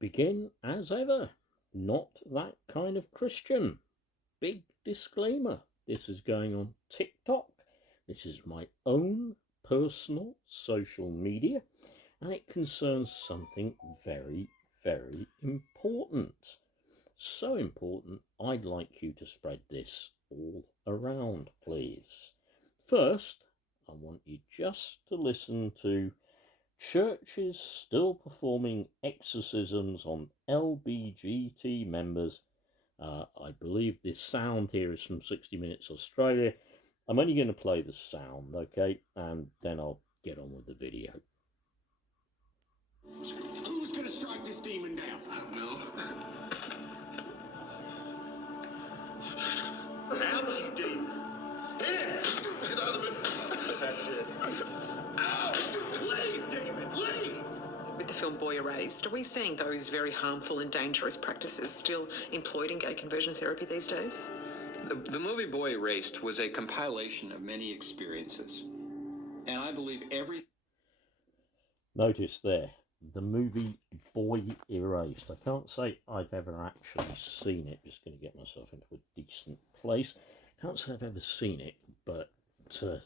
begin as ever. Not that kind of Christian. Big disclaimer. This is going on TikTok. This is my own personal social media, and it concerns something very, very important. So important, I'd like you to spread this all around, please. First, I want you just to listen to churches still performing exorcisms on LGBT members. I believe this sound here is from 60 Minutes Australia. I'm only going to play the sound, okay, and then I'll get on with the video. Who's going to strike this demon down? I don't know. Ouch, you demon. Here! Get out of it. That's it. Ow! Leave, demon, leave! With the film Boy Erased, are we seeing those very harmful and dangerous practices still employed in gay conversion therapy these days? The movie Boy Erased was a compilation of many experiences. And I believe Notice there, the movie Boy Erased. I can't say I've ever actually seen it. Just going to get myself into a decent place. Can't say I've ever seen it, but shall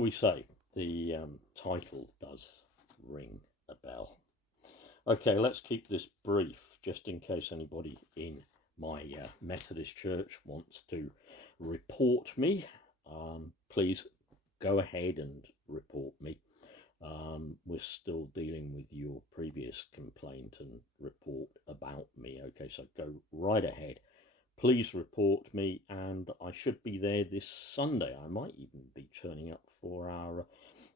we say, the title does ring a bell. Okay, let's keep this brief, just in case anybody in my Methodist church wants to report me. Please go ahead and report me. We're still dealing with your previous complaint and report about me. Okay, so go right ahead. Please report me, and I should be there this Sunday. I might even be turning up for our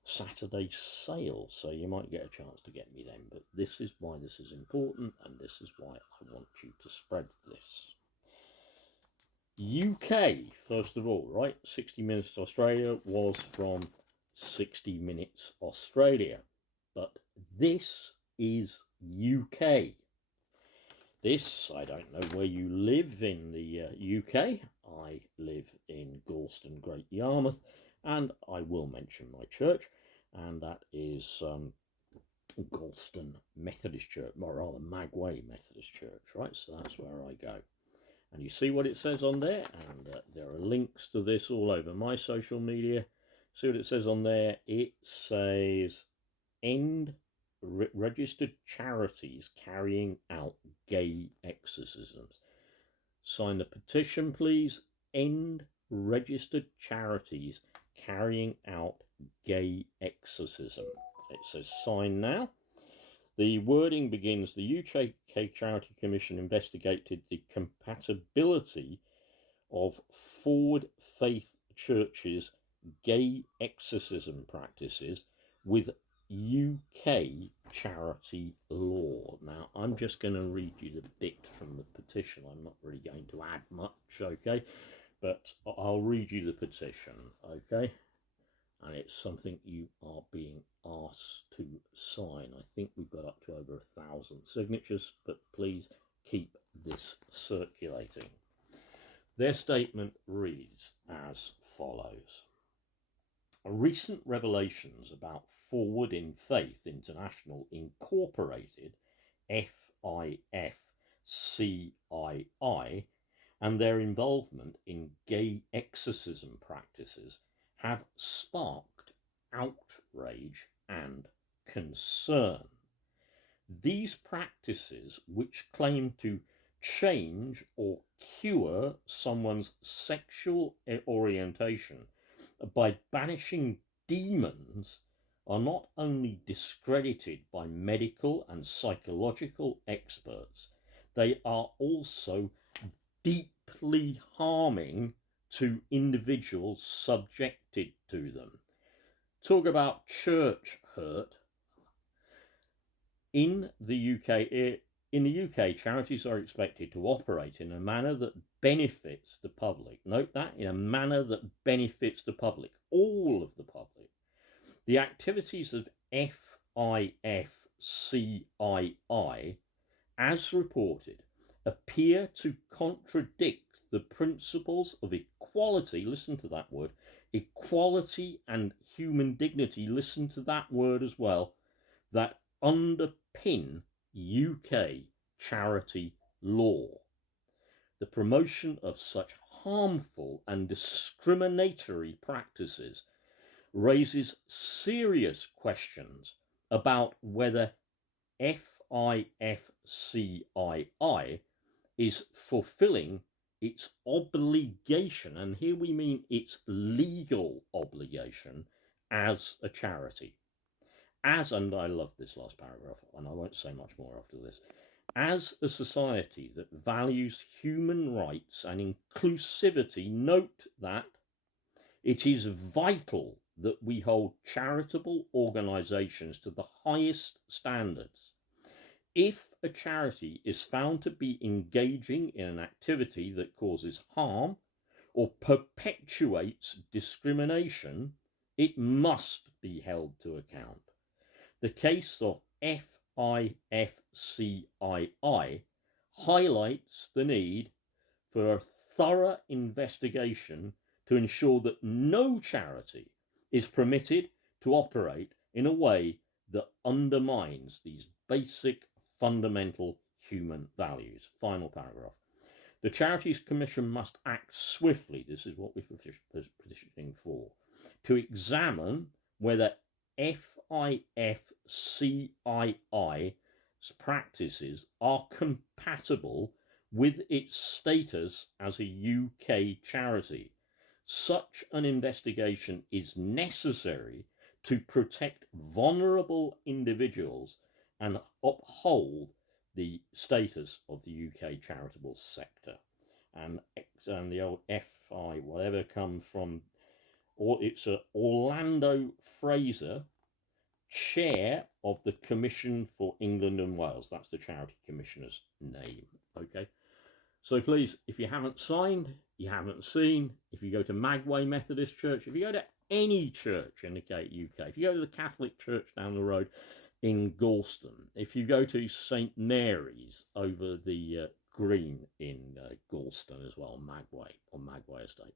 Saturday sale, so you might get a chance to get me then. But this is why this is important, and this is why I want you to spread this. UK, first of all, right? 60 Minutes Australia was from 60 Minutes Australia, but this is UK. This, I don't know where you live in the UK. I live in Galston, Great Yarmouth, and I will mention my church, and that is Galston Methodist Church, or rather Magway Methodist Church, right? So that's where I go. And you see what it says on there, and there are links to this all over my social media. See what it says on there? It says, end registered charities carrying out gay exorcisms. Sign the petition, please. End registered charities carrying out gay exorcism. It says sign now. The wording begins, the UK Charity Commission investigated the compatibility of Forward Faith Church's gay exorcism practices with UK charity law. Now, I'm just going to read you the bit from the petition. I'm not really going to add much, okay? But I'll read you the petition, okay? And it's something you are being asked to sign. I think we've got up to over 1,000 signatures, but please keep this circulating. Their statement reads as follows. Recent revelations about Forward in Faith International Incorporated, FIF CII, and their involvement in gay exorcism practices have sparked outrage and concern. These practices, which claim to change or cure someone's sexual orientation by banishing demons, are not only discredited by medical and psychological experts, they are also deeply harming to individuals subjected to them. Talk about church hurt. In the UK, charities are expected to operate in a manner that benefits the public. Note that, in a manner that benefits the public, all of the public. The activities of FIF CII, as reported, appear to contradict the principles of equality, listen to that word, equality and human dignity, listen to that word as well, that underpin UK charity law. The promotion of such harmful and discriminatory practices raises serious questions about whether FIFCII is fulfilling its obligation, and here we mean its legal obligation, as a charity. As, and I love this last paragraph, and I won't say much more after this, as a society that values human rights and inclusivity, note that it is vital that we hold charitable organisations to the highest standards. If a charity is found to be engaging in an activity that causes harm or perpetuates discrimination, it must be held to account. The case of FIFCII highlights the need for a thorough investigation to ensure that no charity is permitted to operate in a way that undermines these basic fundamental human values. Final paragraph. The Charities Commission must act swiftly, this is what we're petitioning for, to examine whether FIFCII's practices are compatible with its status as a UK charity. Such an investigation is necessary to protect vulnerable individuals and uphold the status of the UK charitable sector. And the old FI, whatever, come from, or it's Orlando Fraser, chair of the Commission for England and Wales. That's the Charity Commissioner's name. Okay. So please, if you haven't signed, you haven't seen, if you go to Magway Methodist Church, if you go to any church in the UK, if you go to the Catholic Church down the road in Galston, if you go to St Mary's over the green in Galston as well, Magway, on Magway Estate,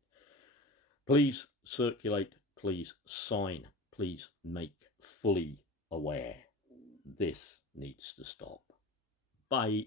please circulate, please sign, please make fully aware. This needs to stop. Bye.